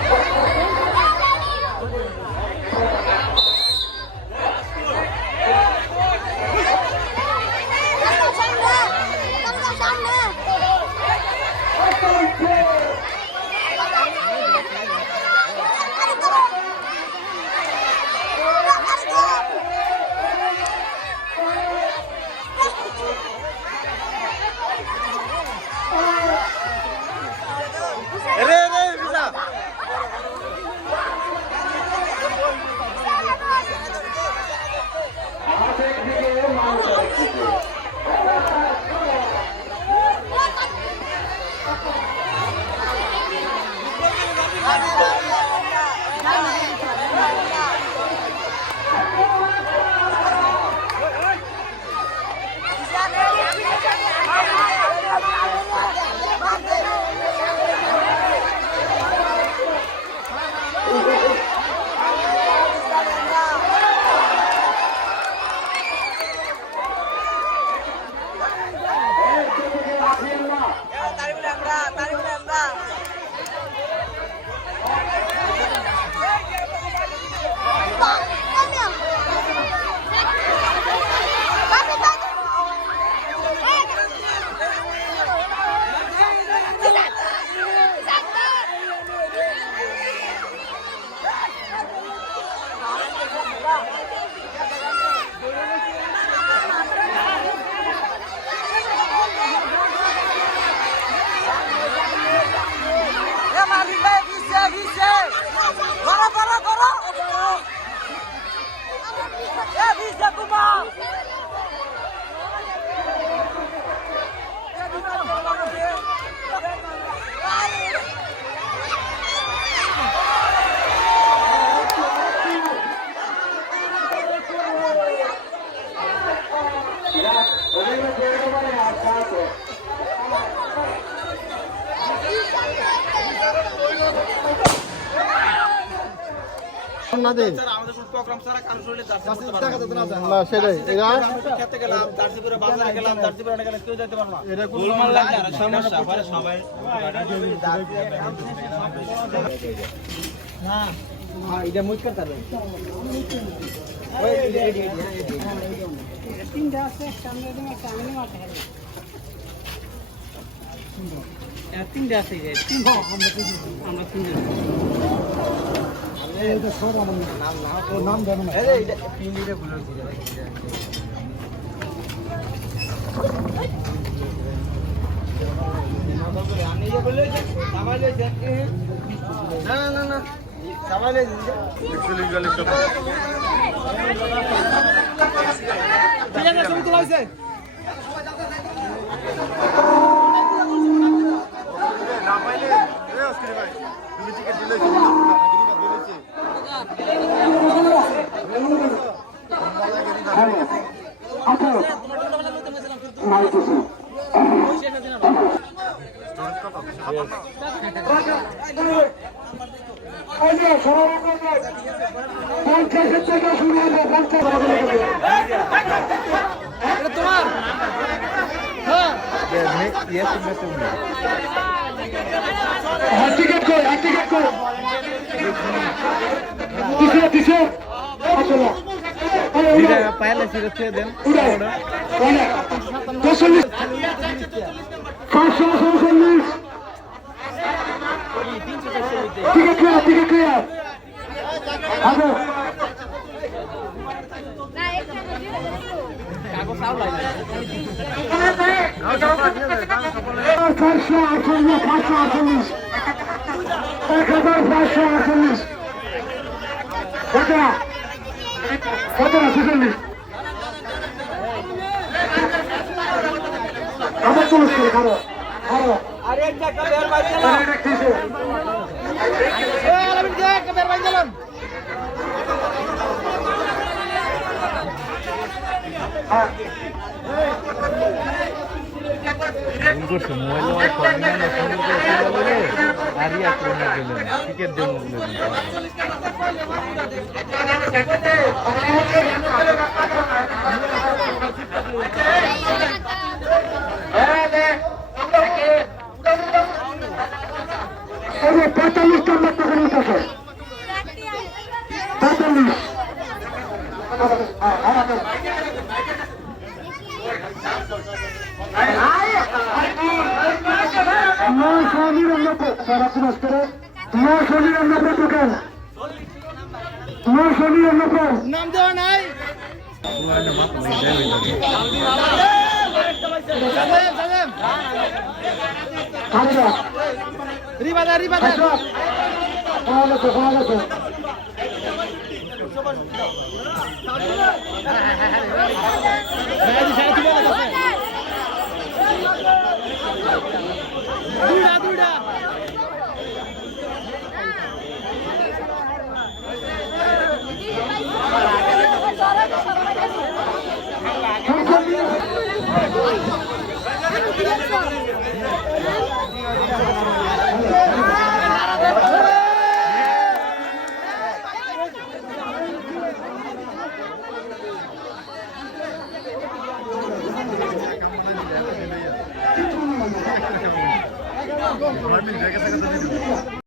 Hey, না দেই আমাদের কোনো প্রোগ্রাম ছাড়া কারো শরীরে জার্সি দেখা যেত না সেটাই এরা খেতে গেলাম জার্সি পরে বাজারে গেলাম জার্সি পরে গেলে কেউ যেতে পারবে না এটা গোলমাল লাগে আর সমস্যা পরে সবাই না হ্যাঁ এটা মুজ করতে হবে ওই রেডি তিনটা আছে সামনে দিকে সামনে মাথা খেলে তিনটা আছে যে তিন আমরা তিনজন এটা সব আমার নাম না ও নাম জানো না এই এটা পিন্ডিরে ভুল হচ্ছে আমি যে বললে সামাল হয়েছে না না না সামাল হয়েছে 140 টাকা ঠিক আছে তুমি তো হইছে না পাইলে এই আজকে ভাই তুমি টিকেট দিলে তোমার টিকেট কর টিকেট কর পায়লা ছিঁড়ে ছেড়ে দেন 540 টিকেট ক্লিয়ার টিকেট ক্লিয়ার আগে আমার চলছে খারো খারো আরে একটা বের বাইরে গেলাম এই আলামিন কে একটা বের বাইরে গেলাম उनको मोबाइल और फोन में ना फोन को चला ले आरिया करने के लिए टिकट देने के लिए अरे 45 का मत करो तो 999 নাম দেওয়া নাই রিবাদা রিবাদা